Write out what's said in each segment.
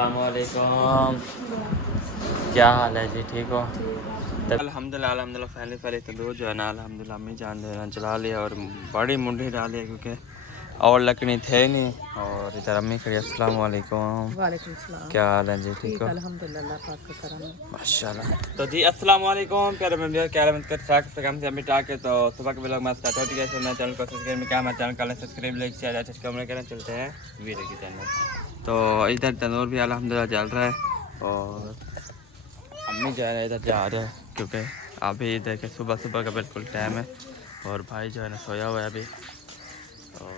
अस्सलामुअलैकुम, क्या हाल है जी? ठीक हो? अल्हम्दुलिल्लाह अल्हम्दुलिल्लाह। पहले तो दूध जो है ना अल्हम्दुलिल्लाह अम्मी जान देना चला लिया और बड़ी मुंडी डाली है क्योंकि और लकड़ी थे नहीं। और इधर अम्मी खड़ी। अस्सलामुअलैकुम। वालेकुम सलाम। क्या हाल है जी? ठीक हो? अल्हम्दुलिल्लाह पाक का करम है। माशाल्लाह। तो जी अस्सलामुअलैकुम प्यारे मेरे क्या से अम्मी टाके। तो सुबह के व्लॉग में स्टार्ट हो गया है। मैं चैनल को सब्सक्राइब में क्या मैं चैनल का सब्सक्राइब लाइक शेयर अच्छा कमेंट करना चलते हैं वीडियो की चैनल। तो इधर तंदूर भी अल्हम्दुलिल्लाह चल रहा है और अम्मी जो है इधर जा रहे हैं क्योंकि अभी इधर के सुबह सुबह का बिल्कुल टाइम है और भाई जो है ना सोया हुआ है अभी। और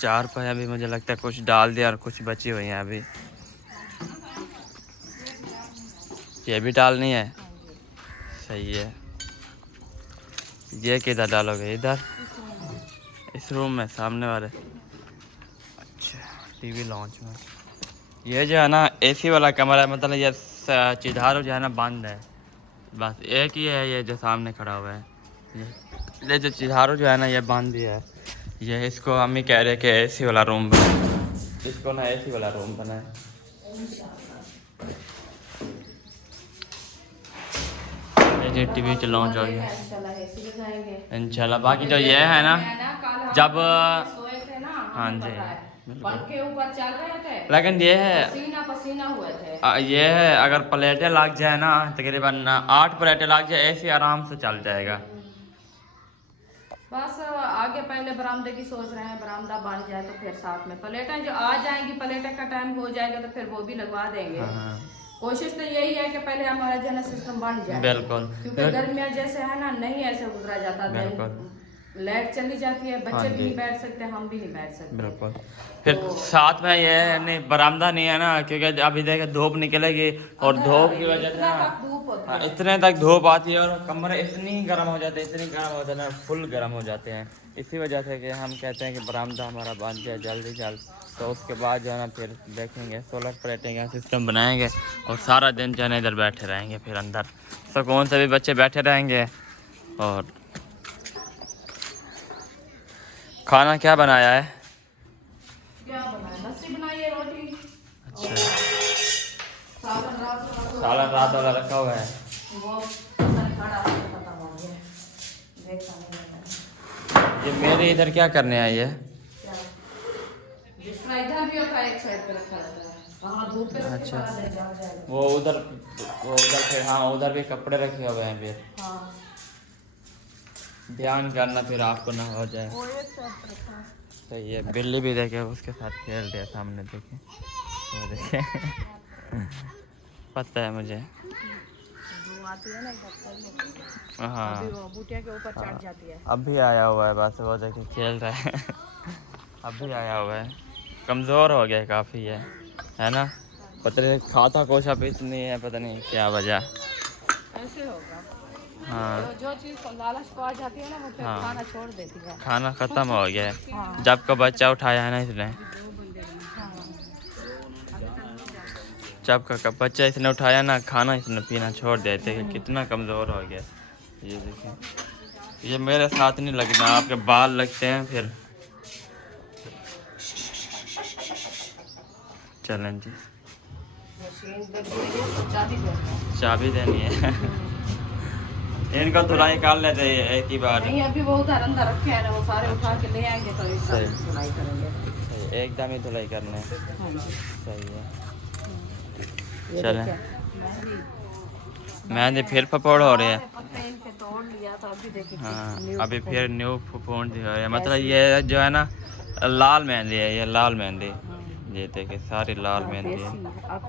चार पाया भी मुझे लगता है कुछ डाल दिया और कुछ बची हुई हैं अभी। ये भी डालनी है, सही है। ये किधर डालोगे? इधर इस रूम में सामने वाले। अच्छा, टीवी लॉन्च में। ये जो है ना एसी वाला कमरा है, मतलब ये चिधारो जो है ना बंद है। बस एक ही है ये जो सामने खड़ा हुआ है। ये जो चिधारो जो है ना ये बंद ही है। ये इसको अम्मी कह रहे कि एसी वाला रूम बनाए, इसको ना एसी वाला रूम बनाए। ये जो टीवी जो लॉन्च हो गया इंशाल्लाह। बाकी जो ये है ना जब हाँ जी पंखे ऊपर चल रहे थे लेकिन ये है पसीना पसीना हुए थे। ये है अगर प्लेटें लग जाए ना तकरीबन 8 प्लेटें लग जाए ऐसे आराम से चल जाएगा। बस आगे पहले बरामदे की सोच रहे हैं, बरामदा बन जाए तो फिर साथ में प्लेटें जो आ जाएंगी, प्लेटें का टाइम हो जाएगा तो फिर वो भी लगवा देंगे। हाँ। कोशिश तो यही है कि पहले हमारा जन सिस्टम बन जाए, बिल्कुल क्योंकि गर्मियाँ जैसे है ना नहीं ऐसे गुजरा जाता दिन, लाइट चली जाती है, बच्चे भी नहीं बैठ सकते, हम भी नहीं बैठ सकते। बिल्कुल। फिर तो साथ में ये नहीं बरामदा नहीं है ना क्योंकि अभी देखे धूप निकलेगी और धूप की वजह से ना इतने तक धूप आती है और कमरे इतनी गर्म हो जाते हैं, इतनी गर्म हो जाते हैं, फुल गर्म हो जाते हैं। इसी वजह से कि हम कहते हैं कि बरामदा हमारा बन जाए जल्दी जल्द। तो उसके बाद जो है ना फिर देखेंगे सोलर प्लेटिंग का सिस्टम बनाएंगे और सारा दिन जो है ना इधर बैठे रहेंगे। फिर अंदर सुकून से भी बच्चे बैठे रहेंगे। और खाना क्या बनाया है? क्या बनाया? लस्सी बनाई है, रोटी। अच्छा, सालन रात वाला रखा हुआ है। वो खत्म हो गया, देखा नहीं। ये मेरे इधर क्या करने आई है? जिसका इधर भी होता है एक साइड पे रखा रहता है, वहाँ धूप पे रख के अच्छा, बाहर ले जाओ। वो उधर फिर हाँ उधर भी कपड़े रखे हुए हैं। फिर हाँ ध्यान करना फिर आपको ना हो जाए। सही है। बिल्ली भी देखे उसके साथ खेल रही है सामने, देखे वो देखे पता है मुझे। आती है ना हाँ अभी वो बूटिया के ऊपर चढ़ जाती है। अब भी आया हुआ है, बस वो देखे खेल रहा है अब भी आया हुआ है, कमज़ोर हो गया काफ़ी है ना। पता नहीं खाता कोशा भी इतनी है, पता नहीं क्या वजह। ऐसे होगा। हाँ जो चीज़ लालच को आ जाती है ना वो फिर हाँ खाना छोड़ देती है। खाना ख़त्म हो गया है। हाँ। जब का बच्चा उठाया है ना इसने, जब का बच्चा इसने उठाया ना खाना इसने पीना छोड़ दिया। देखिए कितना कमज़ोर हो गया। ये देखिए ये मेरे साथ नहीं लगना, आपके बाल लगते हैं फिर। चलें जी, चाबी देनी है इनका धुलाई कर लेते एक ही बार। नहीं अभी वो उधर अंदर रखे हैं ना, वो सारे उठा के ले आएंगे तो धुलाई करेंगे। एकदम ही धुलाई करने। सही है। चलें। मेहंदी फिर पपौड़ हो रहे हैं। हाँ अभी फिर न्यू फूफोन हो रहे हैं। मतलब ये जो है ना लाल मेहंदी है, ये लाल मेहंदी। ये देखिए सारी लाल मेहंदी है,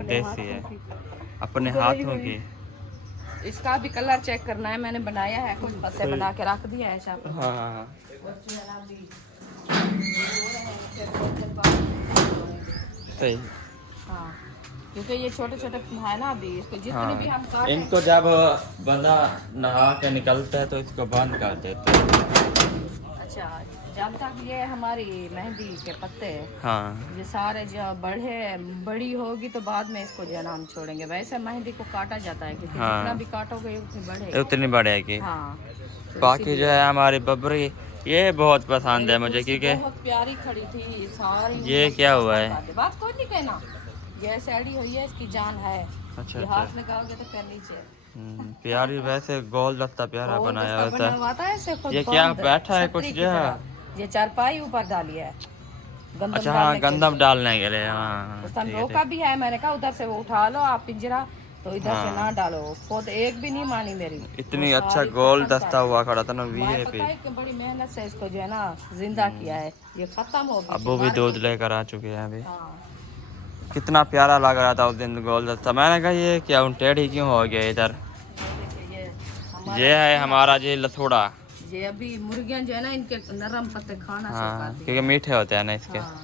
देसी है, अपने हाथों की। इसका भी कलर चेक करना है, मैंने बनाया है कुछ पत्ते बना के रख दिया है। हाँ हाँ सही। हाँ क्योंकि ये छोटे छोटे है ना अभी, इसको जितने भी हम काटें इनको जब बंदा नहा के निकलता है तो इसको बंद कर देते हैं। अच्छा जब तक ये हमारी मेहंदी के पत्ते हाँ ये सारे जो बड़ी होगी तो बाद में इसको जो है ना हम छोड़ेंगे। वैसे मेहंदी को काटा जाता है क्योंकि हाँ। जितना भी काटोगे उतनी बढ़ेगी। हाँ तो बाकी जो है हमारी बबरी ये बहुत पसंद है मुझे क्योंकि बहुत प्यारी खड़ी थी सारी। ये क्या हुआ है? बात कोई नहीं कहना, ये सैडी हुई है, इसकी जान है। अच्छा ये अच्छा। हाथ लगाओगे तो पैर नीचे। प्यारी, वैसे गोल दस्ता प्यारा गोल बनाया दस्ता होता बना हुआ था ऐसे है। खुद ये क्या बंद, बैठा है कुछ छतरी की जो? तरह। ये चारपाई ऊपर डाली है गंदम अच्छा हाँ, डालने के गंदम लिए। डालने के लिए। हाँ उस टाइम ठीक है रोका ठीक। भी है, मैंने कहा उधर से वो उठा लो आप पिंजरा, तो इधर से ना हाँ, डालो। खुद एक भी नहीं मानी मेरी। वो इतनी अच्छा सारी गोल खत्म दस्ता कर दी। हुआ खड़ा था ना मैं वीआईपी। पता है कि बड़ी मेहनत से इसको जो है ना जिंदा किया है। ये खत्म हो गई थी अबू भी मर दूध गई। लेकर आ चुके हैं अभी। हाँ कितना प्यारा लग रहा था उस दिन गोल दस्ता। मैंने कहा ये क्या टेढ़ी क्यों हो गया इधर। ये देखिए, ये हमारा ये है लसूड़ा। हमारा जी लथोड़ा। ये अभी मुर्गियां जो है ना इनके नरम पत्ते खाना शुरू हाँ, कर दिए। क्योंकि मीठे होते हैं ना इसके। हाँ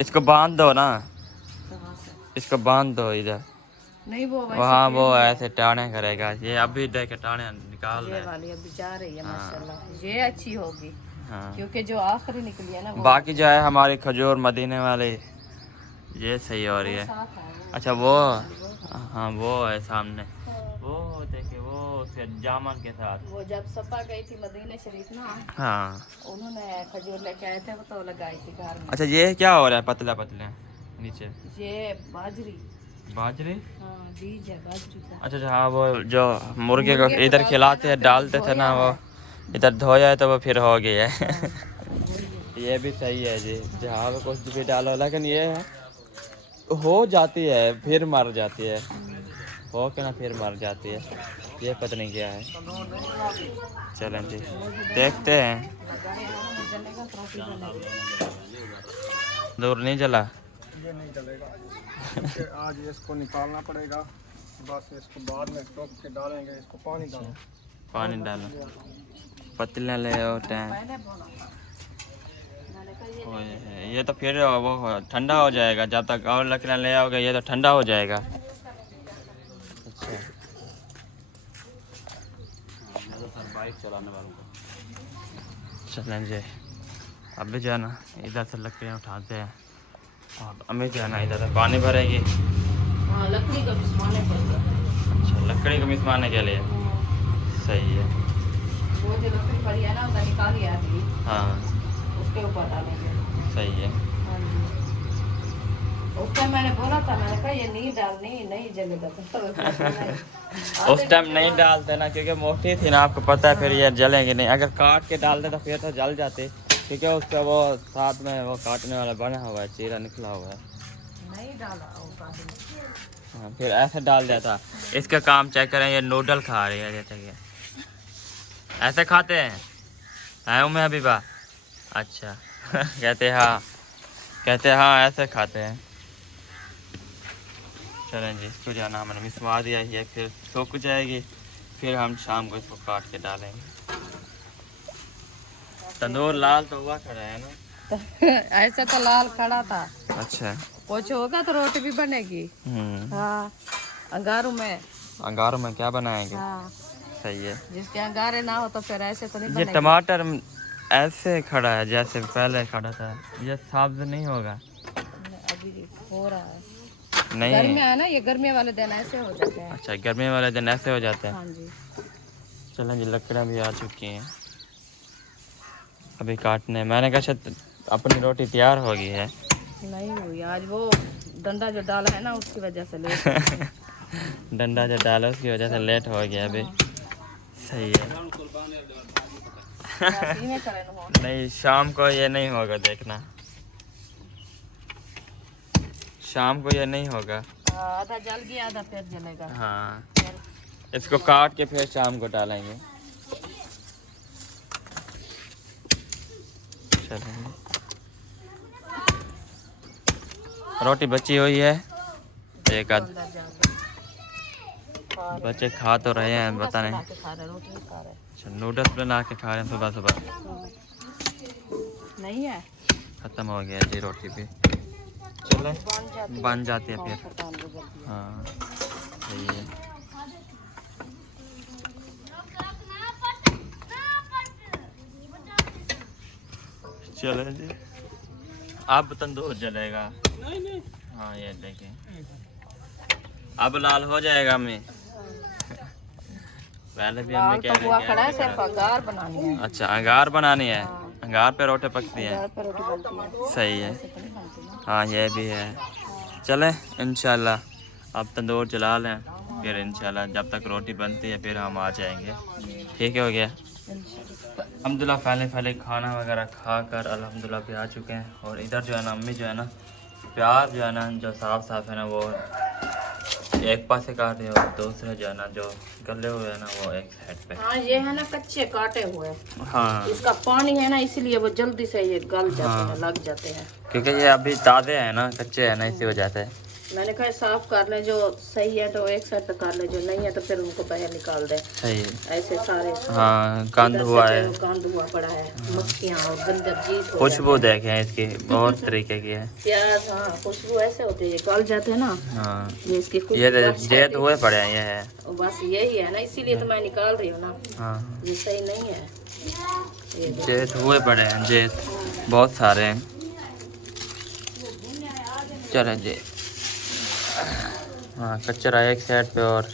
इसको बांध दो ना, कहाँ से? इसको बांध दो इधर। नहीं वो वैसे वहाँ वो पेड़ है। ऐसे टाने करेगा। ये अभी देख के टाने निकाल ये रहे हैं। वाली अभी जा रही है हाँ। माशाल्लाह, ये अच्छी होगी हाँ, क्योंकि जो आखिरी निकली है ना वो बाकी जो है हमारी खजूर मदीने वाली, ये सही हो रही है। साथ है वो। अच्छा वो, हाँ वो है सामने, वो देखिए वो फिर जामन के साथ। वो जब सपा गई थी मदीने शरीफ ना, हाँ। उन्होंने खजूर लेके आए थे, वो तो लगाई थी घर में। अच्छा ये क्या हो रहा है पतला पतले नीचे? ये बाजरी। बाजरी? हाँ बीज है बाजरी का। अच्छा अच्छा, हाँ वो जो मुर्गे को मुर्गे को इधर डालते खिलाते हैं हैं ना, डालते थे ना, वो इधर धोया है तो वो फिर हो गया है। ये भी सही है जी, जहाँ पे कुछ भी डालो, लेकिन ये है हो जाती है फिर मर जाती है, हो के ना फिर मर जाती है। ये पता नहीं क्या है। चलें जी देखते हैं। दूर नहीं जला? ये नहीं चलेगा, इसके आज इसको निकालना पड़ेगा। बस इसको बाद में टोक के डालेंगे। इसको पानी डालो, पानी डालो, पतला ले आओ टाइम। ये तो फिर वो ठंडा हो जाएगा, जब तक और लकड़ियाँ ले आओगे ये तो ठंडा हो जाएगा। अच्छा, चलें जी अभी जो है ना इधर से लकड़ियाँ उठाते हैं और अम्मी जो है ना इधर से पानी भरेगी। हाँ लकड़ी का पिसवाने पड़ता है। अच्छा, लकड़ी को मिसवाने के लिए सही है। वो जो लकड़ी पड़ी है ना उधर निकाली है अभी, हाँ उसके ऊपर डालेंगे। सही है। हाँ जी। उस टाइम मैंने बोला था, मैंने कहा ये नहीं डालनी, नहीं जलेगा तो उस टाइम नहीं डालते ना क्योंकि मोटी थी ना, आपको पता है फिर ये जलेंगे नहीं। अगर काट के डालते तो फिर तो जल जाते, क्योंकि उसका वो साथ में वो काटने वाला बना हुआ है, चीरा निकला हुआ है। नहीं डाला वो काफी। हाँ, फिर ऐसे डाल दिया था। इसका काम चेक करें, ये नूडल खा रही है जैसे कि ऐसे खाते हैं उम्मे हबीबा? अच्छा। कहते हाँ ऐसे खाते हैं। चलें जी इसको जाना हमने मिसवा दिया है, फिर सूख जाएगी, फिर हम शाम को इसको काट के डालेंगे। तंदूर लाल तो हुआ खड़ा है ना? ऐसे तो लाल खड़ा था। अच्छा। कुछ होगा तो रोटी भी बनेगी। हाँ अंगारों में। अंगारों में क्या बनाएंगे? हाँ सही है। जिसके अंगारे ना हो तो फिर ऐसे तो नहीं ये बनेगी। टमाटर ऐसे खड़ा है जैसे पहले खड़ा था, ये साफ नहीं होगा? अभी हो रहा है। नहीं गर्मियाँ है ना, ये गर्मियों वाले दिन ऐसे हो जाते हैं। अच्छा, गर्मी वाले दिन ऐसे हो जाते हैं। हाँ जी। चलें जी लकड़ियाँ भी आ चुकी हैं अभी काटने। मैंने कहा शायद अपनी रोटी तैयार हो गई है। नहीं हुई आज, वो डंडा जो डाला है ना उसकी वजह से लेट। डंडा जो डाला उसकी वजह से लेट हो गया अभी। सही है। नहीं शाम को ये नहीं होगा, देखना शाम को ये नहीं होगा। आधा जल गया आधा फिर जलेगा। हाँ इसको काट के फिर शाम को डालेंगे। चलेंगे। रोटी बची हुई है, एक आध बच्चे खा तो रहे हैं, पता नहीं। अच्छा नूडल्स बना के खा रहे हैं सुबह सुबह। नहीं है, खत्म हो गया जी रोटी भी। चले बन जाती है फिर। हाँ सही है। चले जी अब तंदूर जलेगा। हाँ ये देखें अब लाल हो जाएगा। हमें पहले भी हमने क्या खड़ा है, सिर्फ अंगार बनानी है। अच्छा अंगार बनानी है। अंगार पे रोटी पकती है। अंगार पर रोटी बनती है। सही है। हाँ ये भी है। चलें इंशाल्लाह अब तंदूर जला लें, फिर इंशाल्लाह जब तक रोटी बनती है फिर हम आ जाएंगे। ठीक हो गया। अल्हम्दुलिल्लाह पहले खाना वगैरह खा कर अल्हम्दुलिल्लाह भी आ चुके हैं। और इधर जो है ना अम्मी जो है ना प्याज जो है ना जो साफ है ना वो एक पासे काट रहे और दूसरे जो है ना जो गले हुए है ना वो एक साइड पे। हाँ ये है ना कच्चे काटे हुए। हाँ इसका पानी है ना इसलिए वो जल्दी से ये गल जाते हैं, लग जाते हैं। क्योंकि ये अभी ताज़े हैं ना, कच्चे हैं ना, इसी वजह से। मैंने कहा साफ कर ले, जो सही है तो एक साइड पे कर ले, जो नहीं है तो फिर उनको बाहर निकाल दे। सही है। ऐसे सारे हाँ गंद हुआ है, गंद हुआ पड़ा है, मक्खियाँ और गंदर जीत हो खुशबू देखें इसकी बहुत तरीके की है। प्याज। हाँ खुशबू ऐसे होती है, ये गल जाते हैं ना। हाँ ये इसकी ये जेद हुए पड़े हैं, ये है। बस यही है ना, इसीलिए तो मैं निकाल रही हूँ ना। हाँ ये सही नहीं है। ये जेद हुए पड़े हैं, जेद बहुत सारे हैं। चलें जी। हाँ कचरा एक साइड पे और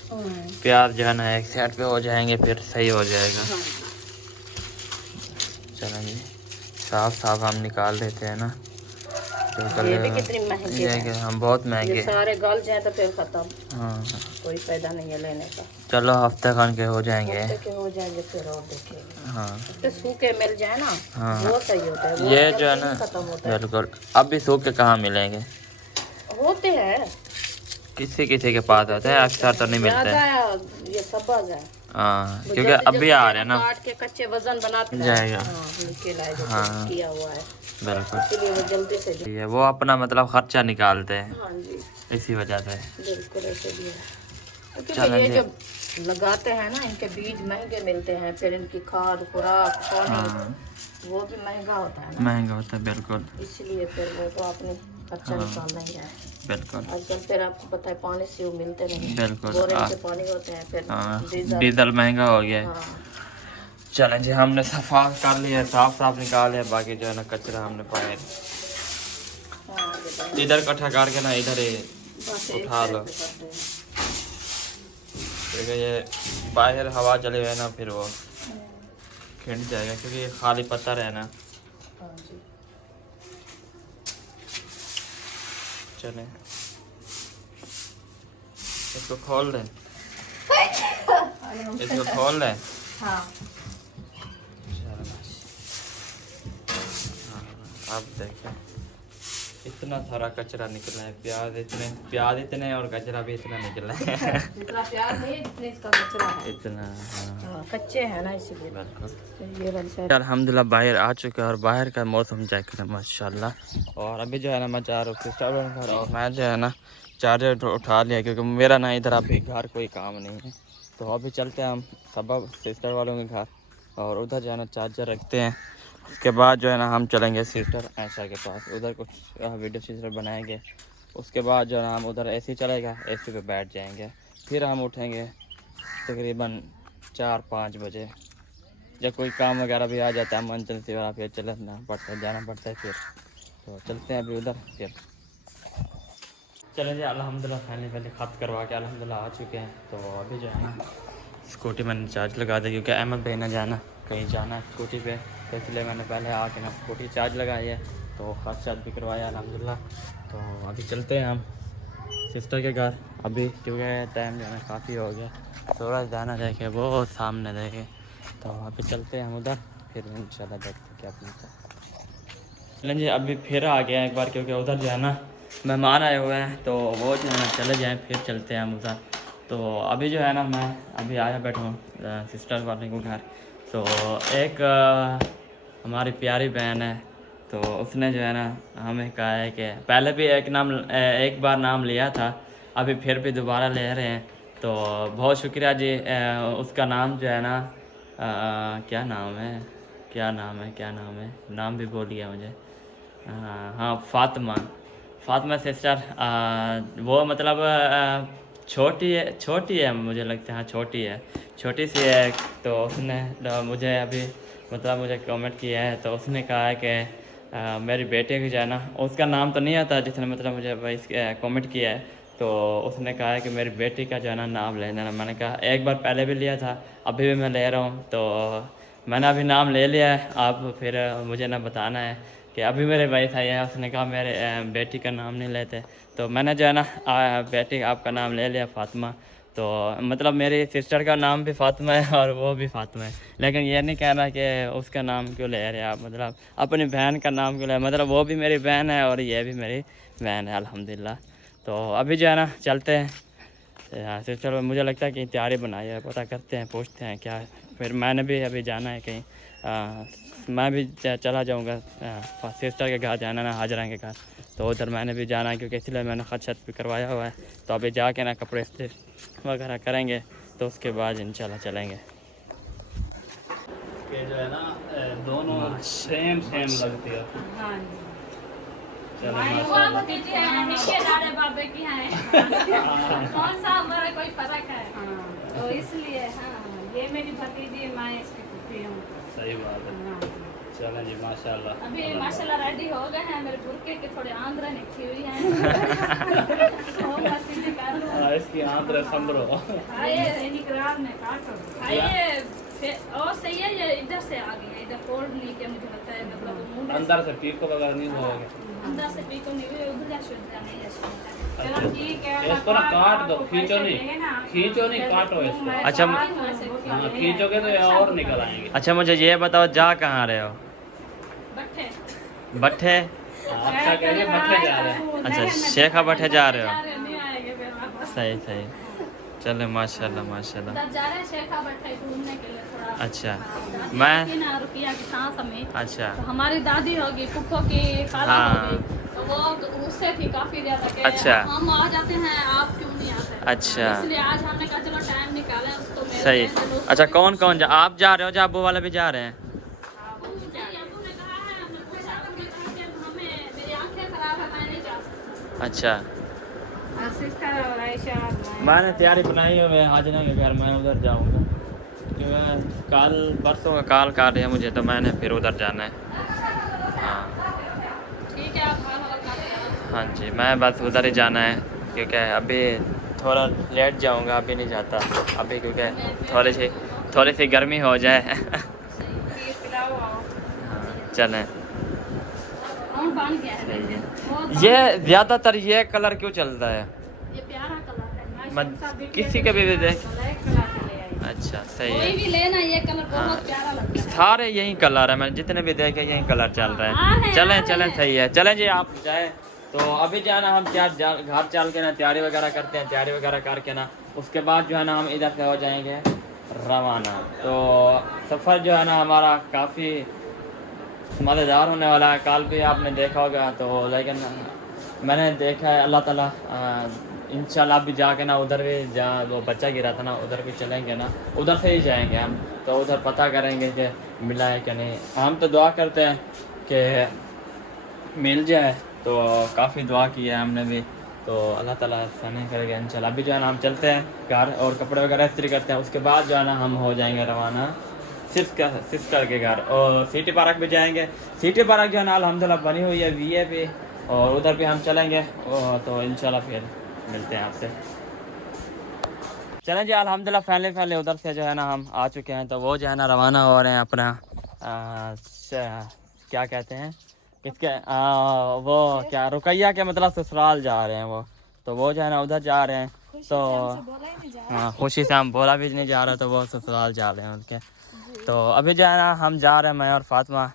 प्याज जो है ना एक साइड पे हो जाएंगे, फिर सही हो जाएगा। चलें जी, साफ हम निकाल लेते हैं ना। तो ये भी कितनी महंगी है। हम बहुत महंगे। ये सारे गल जाए तो फिर खत्म। हाँ कोई फायदा नहीं है लेने का। चलो हफ्ते खान के हो जाएंगे। हफ्ते के हो जाएंगे फिर और देखेंगे। हाँ तो सूखे मिल जाए ना। हाँ वो सही होता है। वो ये जो है जल्दी ना खत्म होता है। बिल्कुल। अब भी सूखे कहाँ मिलेंगे, होते हैं किसी के पास होते हैं, अक्सर तो नहीं मिलते। ज्यादा ये सब्ज है। हाँ वो क्योंकि जल्दी अभी आ जल्दी रहे हैं ना, काट के कच्चे वजन बनाते हैं। जाएगा। हाँ, निकल आए जो हाँ। किया हुआ है, बिल्कुल। इसलिए वो जल्दी से ये वो अपना मतलब खर्चा निकालते हैं हाँ जी इसी वजह से। बिल्कुल ऐसे भी है। क्योंकि चलो ये जी। जब लगाते हैं ना, इनके बीज महंगे मिलते हैं, फिर इनकी खाद खुराक पानी हाँ वो भी महंगा होता है ना, महंगा होता है बिल्कुल। इसलिए फिर वो तो अपने खर्चा निकालना ही है। बिल्कुल आजकल फिर आपको पता है पानी से वो मिलते नहीं, बिल्कुल। बोरिंग के पानी होते हैं, फिर हाँ डीजल महंगा हो गया है। हाँ चलें जी, हमने सफा कर लिया, साफ निकाल लिया, बाकी जो है ना कचरा हमने बाहर हाँ ये तो इधर इकट्ठा करके ना इधर ही बस एक उठा लो, साइड पे करते हैं। क्योंकि ये बाहर हवा चले हुए ना फिर वो खिंड जाएगा, क्योंकि ये खाली पत्थर है ना। हाँ जी चलें इसको खोल दें, इसको खोल दें। हाँ अब देखें इतना सारा कचरा निकला है, प्याज इतने और कचरा भी इतना निकला है। जितना प्याज नहीं है जितने इसका कचरा है। इतना हाँ, कच्चे हैं ना इसीलिए। बिल्कुल। ये वाली साइड अल्हम्दुलिल्लाह बाहर आ चुके हैं और बाहर का मौसम चेक करें माशाल्लाह। और अभी जो है ना मैं जा रहा हूँ और मैं जो है ना चार्जर उठा लिया, क्योंकि मेरा ना इधर अभी घर कोई काम नहीं है। तो अभी चलते हैं हम सबब सिस्टर वालों के घर और उधर जो है ना चार्जर रखते हैं। उसके बाद जो है ना हम चलेंगे सिस्टर ऐशा के पास, उधर कुछ वीडियो सिस्टर बनाएंगे। उसके बाद जो है ना हम उधर एसी चलेगा, एसी पे बैठ जाएंगे, फिर हम उठेंगे तकरीबन 4-5 बजे। जब कोई काम वगैरह भी आ जाता है इमरजेंसी वाला, फिर जाना पड़ता है फिर। तो चलते हैं अभी उधर फिर। चलें जी, अल्हम्दुलिल्लाह पहले ख़त करवा के अल्हम्दुलिल्लाह आ चुके हैं। तो अभी जो है ना स्कूटी मैंने चार्ज लगा दी, क्योंकि अहमद भाई ने जाना कहीं जाना है स्कूटी पे, तो इसलिए मैंने पहले आके ना स्कूटी चार्ज लगाई है। तो ख़त चार्ज भी करवाया अल्हम्दुलिल्लाह। तो अभी चलते हैं हम सिस्टर के घर अभी, क्योंकि टाइम जो है ना काफ़ी हो गया, थोड़ा जाना देखे वो सामने देखे। तो अभी चलते हैं हम उधर, फिर इंशाल्लाह देखते हैं क्या बनता है। चलें जी, अभी फिर आ गया एक बार, क्योंकि उधर जो है ना मेहमान आए हुए हैं, तो वो जो है ना चले जाएँ, फिर चलते हैं हम उधर। तो अभी जो है ना मैं अभी आया बैठा हूँ सिस्टर वाले को घर। तो एक हमारी प्यारी बहन है, तो उसने जो है ना हमें कहा है कि पहले भी एक बार नाम लिया था, अभी फिर भी दोबारा ले रहे हैं। तो बहुत शुक्रिया जी। उसका नाम जो है ना क्या नाम है, नाम भी भूल गया मुझे। हाँ फातिमा सिस्टर। वो मतलब छोटी है मुझे लगता है, हाँ छोटी सी है। तो उसने मुझे अभी मतलब मुझे कमेंट किया है, तो उसने कहा है कि मेरी बेटे की जो है ना, उसका नाम तो नहीं आता जिसने मतलब मुझे कमेंट किया है। तो उसने कहा है कि मेरी बेटी का जो है ना नाम ले देना। मैंने कहा एक बार पहले भी लिया था, अभी भी मैं ले रहा हूँ। तो मैंने अभी नाम ले लिया है, आप फिर मुझे ना बताना है कि अभी मेरे भाई था, उसने कहा मेरे बेटी का नाम नहीं लेते। तो मैंने जो है ना बेटी आपका नाम ले लिया फ़ातिमा। तो मतलब मेरी सिस्टर का नाम भी फ़ातिमा है और वो भी फ़ातिमा है, लेकिन ये नहीं कहना कि उसका नाम क्यों ले रहे आप, मतलब अपनी बहन का नाम क्यों ले, मतलब वो भी मेरी बहन है और ये भी मेरी बहन है अल्हम्दुलिल्लाह। तो अभी जो है ना चलते हैं यहाँ से। चलो मुझे लगता है कि तैयारी बनाई है, पता करते हैं, पूछते हैं क्या है। फिर मैंने भी अभी जाना है कहीं, मैं भी चला जाऊँगा सिस्टर के घर, जाना ना हाजरा के घर, तो उधर मैंने भी जाना है क्योंकि इसलिए मैंने खत छत भी करवाया हुआ है। तो अभी जाके ना कपड़े इस्त्री वगैरह करेंगे, तो उसके बाद इंशाल्लाह चलेंगे। के जो है ना दोनों सेम लगती है। हाँ चलो बाबे की है कौन सा हमारा कोई फर्क है, तो इसलिए हाँ ये मेरी भतीजी, मैं इसकी पुत्री हूँ। सही बात है। हाँ। चलें जी माशाल्लाह। अभी माशाल्लाह रेडी हो गए हैं, मेरे बुरके के थोड़े आंद्र निकली हुई हैं। ओ मसी निकाल लो। इसकी आंद्र संभरो। आइए निकरार में काटो। आइए और सही है, ये इधर से आ गई है, इधर फोल्ड नहीं किया मुझे लगता है, मतलब मुंह अंदर से पीको वगैरह नहीं होगा। अंदर से पीको नहीं हुई, उधर जा शुद्ध नहीं है। चलो ठीक है, इसको ना काट दो, खींचो नहीं काटो इसको। अच्छा हाँ खींचोगे तो ये और निकल आएंगे। अच्छा मुझे ये बताओ, जा कहाँ रहे हो? बट्ठे भट्ठे? अच्छा कहिए भट्टे जा रहे हैं। अच्छा शेखा भट्टे जा रहे हो? नहीं आएंगे फिर वापस। सही सही, चलो माशाल्लाह माशाल्लाह। उधर जा रहे हैं शेखा भट्टे घूमने के लिए थोड़ा। अच्छा दादी मैं होगी ना रुकिया की सांस में, अच्छा तो हमारी दादी होगी, पुप्पो की खाला हाँ। होगी, तो वो उससे थी काफी ज्यादा कि अच्छा। हम आ जाते हैं, आप क्यों नहीं आते? अच्छा। इसलिए आज हमने कहा चलो टाइम निकालें उसको मेरे सही। बहन दोस्त अच्छा को कौन कौन जा, आप जा रहे हो या अबू वाले भी जा रहे हैं? नहीं, अबू ने कहा है, हमने पूछा तो मैं कहा कि हमें मेरी आंखें खराब है, मैं नहीं जा सकती। अच्छा सिस्टर और आयशा मैंने तैयारी बनाई है, मैं हाजरा के घर मैं उधर जाऊंगा क्योंकि कल परसों का कॉल कर रहे हैं मुझे, तो मैंने फिर उधर जाना है। हाँ ठीक है, आप हाल करते हैं। हाँ जी, मैं बस उधर ही जाना है क्योंकि अभी थोड़ा लेट जाऊंगा, अभी नहीं जाता अभी क्योंकि थोड़ी सी गर्मी हो जाए। खीर पिलाओ आओ। चलें। और बन गया है। सही है। बहुत ये ज़्यादातर ये कलर क्यों चलता है? ये प्यारा कलर है, मत किसी के भी देख। ब्लैक कलर का ले आई। अच्छा सही कोई है, भी लेना, ये कलर हाँ। बहुत प्यारा लगता है। सारे यही कलर है, मैंने जितने भी देखे यही कलर चल रहे हाँ, हैं। है, चलें हाँ, चलें है। सही है, चलें जी आप जाएं। तो अभी जाना हम घर चल के ना तैयारी वगैरह करते हैं, तैयारी वगैरह करके ना उसके बाद जो है ना हम इधर से हो जाएंगे रवाना। तो सफ़र जो है ना हमारा काफ़ी मज़ेदार होने वाला है। कल भी आपने देखा होगा, तो लेकिन मैंने देखा है अल्लाह ताला इंशाल्लाह भी जाके ना उधर भी जहाँ वो बच्चा गिरा था ना उधर भी चलेंगे ना, उधर से ही जाएंगे हम, तो उधर पता करेंगे कि मिला है कि नहीं। हम तो दुआ करते हैं कि मिल जाए, तो काफ़ी दुआ की है हमने भी, तो अल्लाह ताला आसानी करेगा इंशाल्लाह। अभी जो है ना हम चलते हैं घर और कपड़े वगैरह इस्त्री करते हैं, उसके बाद जो है ना हम हो जाएंगे रवाना सिस्टर के घर, और सिटी पार्क भी जाएंगे। सिटी पार्क जो है ना अल्हम्दुलिल्लाह बनी हुई है VA पे, और उधर भी हम चलेंगे, तो इंशाल्लाह फिर मिलते हैं आपसे। चलें जी अल्हम्दुलिल्लाह फैले उधर से जो है ना हम आ चुके हैं, तो वो जो है ना रवाना हो रहे हैं अपना क्या कहते हैं किसके वो क्या रुकैया के मतलब ससुराल जा रहे हैं वो, तो वो जो है ना उधर जा रहे हैं। तो हाँ खुशी से हम बोला भी नहीं जा रहा, तो वो ससुराल जा रहे हैं उनके। तो अभी जो है ना हम जा रहे हैं मैं और फातिमा।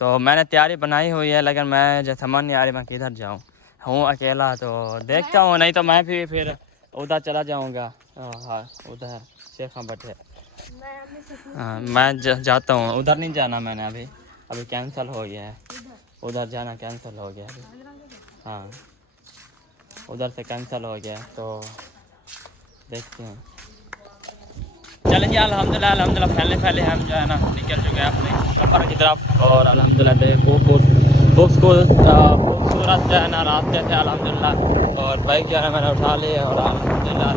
तो मैंने तैयारी बनाई हुई है, लेकिन मैं जो समझ नहीं आ रही मैं किधर जाऊँ, हूँ अकेला, तो देखता हूँ, नहीं तो मैं भी फिर उधर चला जाऊँगा। हाँ उधर शेखा भट्टे। हाँ मैं जाता हूँ, उधर नहीं जाना मैंने अभी कैंसिल हो गया है, उधर जाना कैंसिल हो गया अभी। हाँ उधर से कैंसिल हो गया, तो देखते हैं। चलें जी अल्हम्दुलिल्लाह पहले हम जो है ना निकल चुके हैं अपने सफ़र की तरफ, और अल्हम्दुलिल्लाह खूबसूरत जो है ना रास्ते थे अल्हम्दुलिल्लाह, और बाइक जो है ना मैंने उठा ली है, और अल्हम्दुलिल्लाह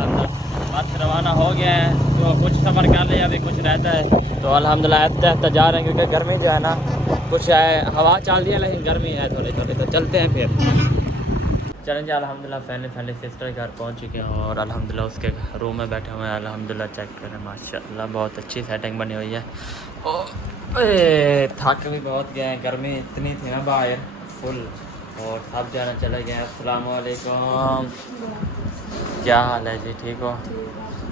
बस रवाना हो गए हैं। तो कुछ सफ़र कर लिया, अभी कुछ रहता है, तो अल्हम्दुलिल्लाह आहिस्ता जा रहे हैं क्योंकि गर्मी जो है ना कुछ है, हवा चल रही है लेकिन गर्मी है थोड़ी थोड़ी, तो चलते हैं फिर। चलें जी अल्हम्दुलिल्लाह फैमिली सिस्टर के घर पहुंच चुके हैं, और अल्हम्दुलिल्लाह उसके रूम में बैठे हुए हैं। अल्हम्दुलिल्लाह चेक करें माशाल्लाह बहुत अच्छी सेटिंग बनी हुई है। और थक भी बहुत गए हैं, गर्मी इतनी थी ना बाहर फुल, और सब जो है ना चले गए। अस्सलाम वालेकुम, क्या हाल है जी? ठीक हो?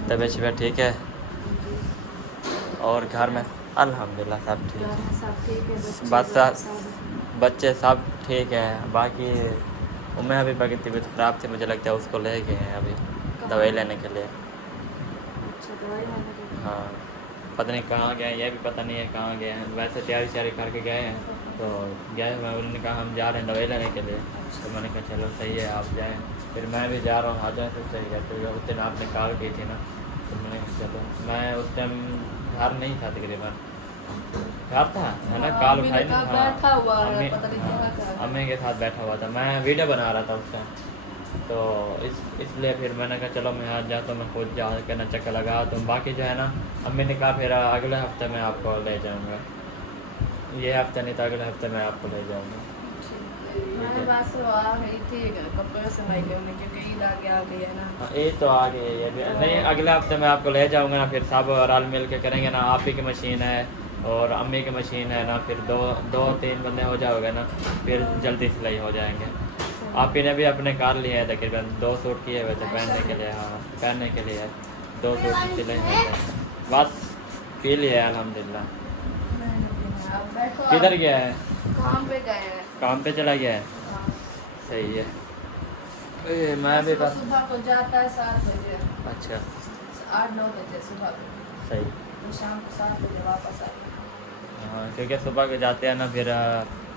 तबीयत शबीयत ठीक है? और घर में अल्हम्दुलिल्लाह सब ठीक है। सब ठीक है, बस बच्चे सब ठीक है। बाकी उम्मीद अभी बाकी तबीयत ख़राब थी, मुझे लगता है उसको ले गए हैं अभी दवाई लेने के लिए। हाँ, पता नहीं कहाँ गए, ये भी पता नहीं है कहाँ गए हैं। वैसे तैयारी श्यारी करके गए हैं, तो गए मैं, उन्होंने कहा हम जा रहे हैं दवाई लेने के लिए। तो मैंने कहा चलो सही है आप जाएँ, फिर मैं भी जा रहा हूँ, आ जाए फिर सही है। तो उस दिन आपने कॉल की थी ना, तो मैंने कहा चलो, मैं उस टाइम घर नहीं था, तकरीबन घर था है ना, कॉल उठाई नहीं। हाँ, अम्मी के साथ बैठा हुआ था, मैं वीडियो बना रहा था उस टाइम। तो इसलिए फिर मैंने कहा चलो मैं आज जाता हूँ, मैं खुद जा के ना चक्कर लगा। तो बाकी जो है ना, अम्मी ने कहा फिर अगले हफ्ते मैं आपको ले जाऊँगा, ये हफ्ते नहीं था अगले हफ्ते मैं आपको ले जाऊँगा। हमारे पास तो आ गई थी कपड़े सिलाई करने, क्योंकि ईद आगे आ गई है ना। हाँ, ये तो आ गई है, ये भी नहीं, अगले हफ्ते मैं आपको ले जाऊँगा ना, फिर सब रल मिल के करेंगे ना। आप ही की मशीन है और अम्मी की मशीन है ना, फिर दो तीन बंदे हो जाओगे ना, फिर जल्दी सिलाई हो जाएंगे। आप ही ने भी अपने कार लिए है तकरीबन 2 सूट किए हुए थे पहनने के लिए। हाँ, पहनने के लिए 2 सूट सिले हुए थे, बस पी लिए अल्हम्दुलिल्लाह। किधर गया है? काम पे गए हैं। काम पे चला गया है, सही है। मैं भी बस सुबह को जाता है 7 बजे, अच्छा 8-9 बजे सुबह को, सही। तो शाम को 7 बजे वापस आता हाँ, क्योंकि सुबह के जाते हैं ना, फिर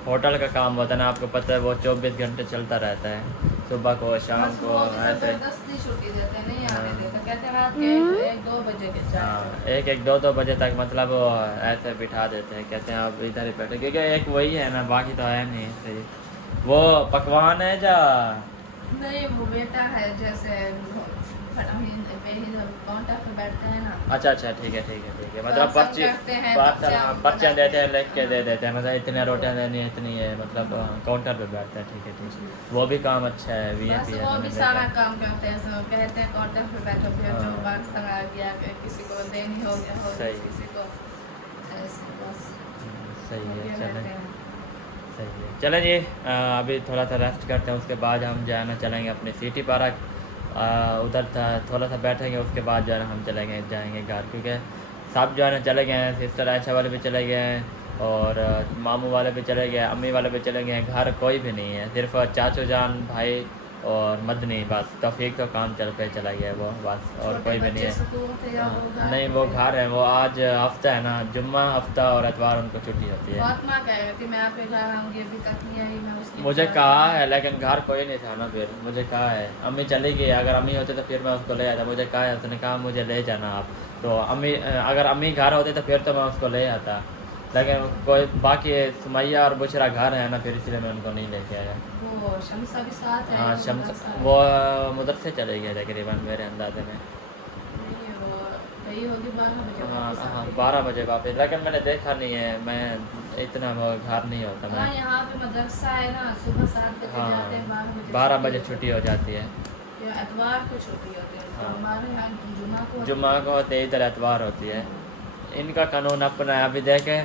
होटल का काम होता है ना, आपको पता है वो 24 घंटे चलता रहता है, सुबह को शाम को ऐसे। जबरदस्ती छुट्टी देते नहीं आने हाँ। देते, कहते हैं रात के 1-2 बजे के हाँ, चाय। 1-2 बजे तक मतलब वो ऐसे बिठा देते हैं, कहते हैं आप इधर ही बैठे, क्योंकि एक वही है ना, बाकी तो है नहीं सही। वो पकवान है जा नहीं, वो बेटा है, जैसे काउंटर पे बैठते हैं ना। अच्छा ठीक है मतलब सब पर्ची करते हैं, पर्चियाँ देते हैं, लिख के दे देते हैं, मतलब इतने रोटियाँ देनी है, इतनी है, मतलब काउंटर पे बैठते हैं। ठीक है, वो भी काम अच्छा है, बस VIP है। वो मैंने भी देखा। सारा काम करते हैं, सब कहते हैं काउंटर पे बैठो, फिर जो हाँ। बाक्स आ गया, किसी को देनी हो गया हो, सही। किसी को ऐसे बस सही है, ये चले रहते हैं। सही है, चलें जी। अभी थोड़ा सा रेस्ट करते हैं, उसके बाद हम जो है ना चलेंगे अपने सिटी पार्क, उधर था थोड़ा सा बैठेंगे, उसके बाद जो है ना हम जाएंगे घर, क्योंकि सब जो है ना चले गए हैं। सिस्टर आयशा वाले भी चले गए हैं, और मामू वाले भी चले गए, अम्मी वाले भी चले गए हैं। घर कोई भी नहीं है, सिर्फ चाचू जान, भाई और मदनी, बस तौफीक तो काम पे चला गया है वो, बस और छोटे कोई भी नहीं बच्चे है। स्कूल थे या वो घर नहीं, पे वो थे। घर है, वो आज हफ्ता है ना, जुम्मा हफ्ता और एतवार उनको छुट्टी होती है। फातिमा कह रही थी मैं आपके घर आऊँगी, अभी तक नहीं आई। मैं उसकी मुझे कहा है, लेकिन घर कोई नहीं था ना, फिर मुझे कहा है, अम्मी चली गई, अगर अम्मी होते तो फिर मैं उसको ले आता। मुझे कहा है, उसने कहा मुझे ले जाना आप, तो अम्मी अगर अम्मी घर होते तो फिर तो मैं उसको ले आता, लेकिन कोई बाकी सुमैया और बुशरा घर है ना, फिर इसलिए मैं उनको नहीं लेके आया। वो शमसा भी साथ है। हाँ, वो शम्स मदरसा है। वो मदरसे चले गए तकरीबन मेरे अंदाजे में। नहीं, वो गई होगी 12 बजे हाँ वापस हाँ, आती है। 12 बजे वापस, लेकिन मैंने देखा नहीं है, मैं इतना वो घर नहीं होता हाँ, मैं। यहाँ पे मदरसा है ना, सुबह 7 बजे हाँ, जाते हैं, 12 बजे छुट्टी हो जाती है। या एतवार को छुट्टी होती है। तो हाँ। हमारे यहाँ जुमा को जुम्मा को होते इधर एतवार होती है। इनका कानून अपना है। अभी देखें,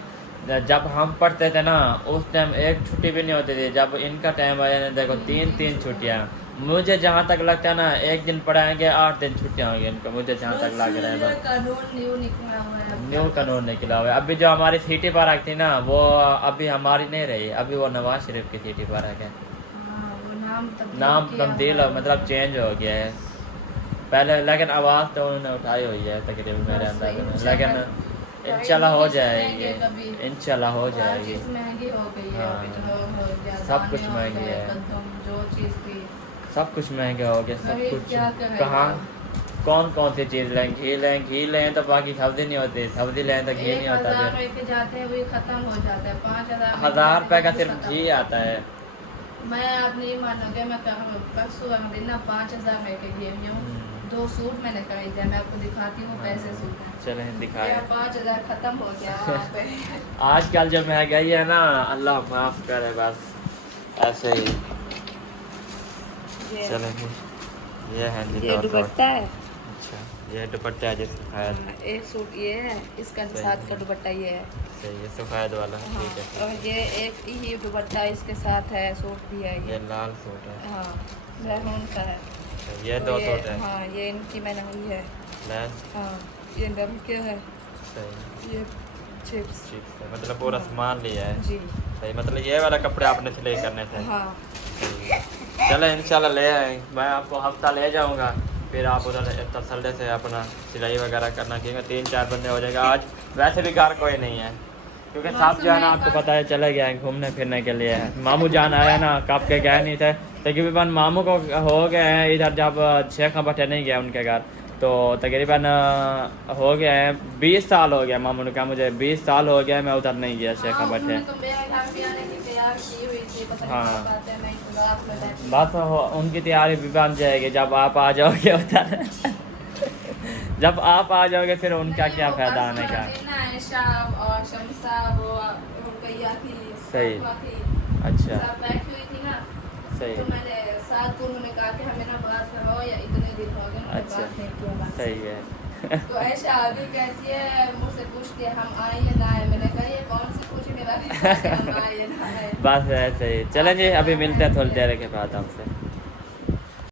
जब हम पढ़ते थे ना, उस टाइम एक छुट्टी भी नहीं होती थी। जब इनका टाइम आया ना, देखो 3 छुट्टियाँ। मुझे जहाँ तक लगता है ना, एक दिन पढ़ाएंगे 8 दिन छुट्टियाँ होंगी इनको, मुझे जहाँ तक लग रहा है। ये कानून न्यू निकला हुआ है। न्यू कानून निकला हुआ है। अभी जो हमारी सिटी पार्क थी ना, वो अभी हमारी नहीं रही, अभी वो नवाज शरीफ की सिटी पार्क है। हाँ, वो नाम नाम किया तब्दील हुआ हो, मतलब चेंज हो गया है पहले, लेकिन आवाज़ तो उन्होंने उठाई हुई है तकरीबन मेरे बस अंदाजे में। इंशाल्लाह। लेकिन इंशाल्लाह हो जाएगी, कभी इंशाल्लाह हो हर जाएगी। चीज़ महंगी हो गई है। हाँ। पेट्रोल हो गया, सब कुछ दाने हो महंगी गए, है। कद्दूम, जो चीज़ भी सब कुछ महंगा हो गया, सब गरीब कुछ। क्या करेगा? कहाँ कौन सी चीज़ लें? घी लें तो बाकी सब्ज़ी नहीं होती, सब्ज़ी लें तो घी नहीं होता। 1000 फिर लेके जाते हैं, वही खत्म हो जाता है। 5000 1000 रुपये का सिर्फ घी आता है। मैं अपनी मानोगे, मैं परसों दिन ना 5000 में के गई हूँ। 2 सूट मैंने खरीदे हैं, मैं आपको दिखाती हूँ पैसे सूट हैं। चलें दिखाएं। मेरा 5000 खत्म हो गया वहाँ पे। आजकल जो महंगाई है ना, अल्लाह माफ़ करे, बस ऐसे ही। ये चलें जी, ये है जी ये 200। दुपट्टा है। अच्छा, ये दुपट्टा है जिस सफ़ेद। हाँ, एक सूट ये है, इसका सही साथ है। का दुपट्टा ये है। सही है, सफ़ेद वाला। हाँ, ठीक है। और ये एक ही दुपट्टा इसके साथ है, सूट भी है ये ये। लाल सूट है। हाँ, मैरून का है। अच्छा, ये तो 2 सूट है। हाँ, ये इनकी मैंने ली है। लेस। हाँ, ये नम के है, सही। ये चिप्स। ठीक है, मतलब पूरा हाँ। सामान लिया है। जी। सही, मतलब ये वाला कपड़े आपने सिलाई करने थे। हाँ, चलो इंशाल्लाह ले आए, मैं आपको हफ्ता ले जाऊंगा, फिर आप उधर तसल्ले से अपना सिलाई वगैरह करना, क्योंकि 3-4 बंदे हो जाएगा। आज वैसे भी घर कोई नहीं है, क्योंकि साहब जो है ना आपको पता है चले गया है घूमने फिरने के लिए। मामू जान आया ना, कब के गए नहीं थे, तकरीबन मामू को हो गए हैं इधर, जब शेख बटे नहीं गया उनके घर, तो तकरीबन हो गया है 20 साल हो गया। मामू ने कहा मुझे 20 साल हो गया मैं उधर नहीं गया शेख बटे। उन्होंने तो मेरे घर भी आने की तैयार की हुई थी, पता नहीं हाँ। कब आते हैं, मैं इंतजार में बैठी। बस उनकी तैयारी भी बन जाएगी जब आप आ जाओगे उधर। जब आप आ जाओगे फिर उनका नहीं, क्या वो फ़ायदा परसों आने का। दिन ना शाम और शमसा वो रुकैया थी, सही। फातिमा थी, अच्छा, सब बैठी हुई थी ना, सही। तो मैंने साथ को उन्होंने कहा कि हमें ना बात करो, या इतने दिन हो गए उन्होंने अच्छा, बात नहीं किया हमसे। सही है। तो ऐशा अभी कहती है, मुझसे पूछती है हम आए या ना आए। मैंने कहा ये कौन सी पूछने वाली बात है, हम आए या ना आए। बस ऐसे ही। चलें जी, अभी मिलते हैं थोड़ी देर के बाद आपसे।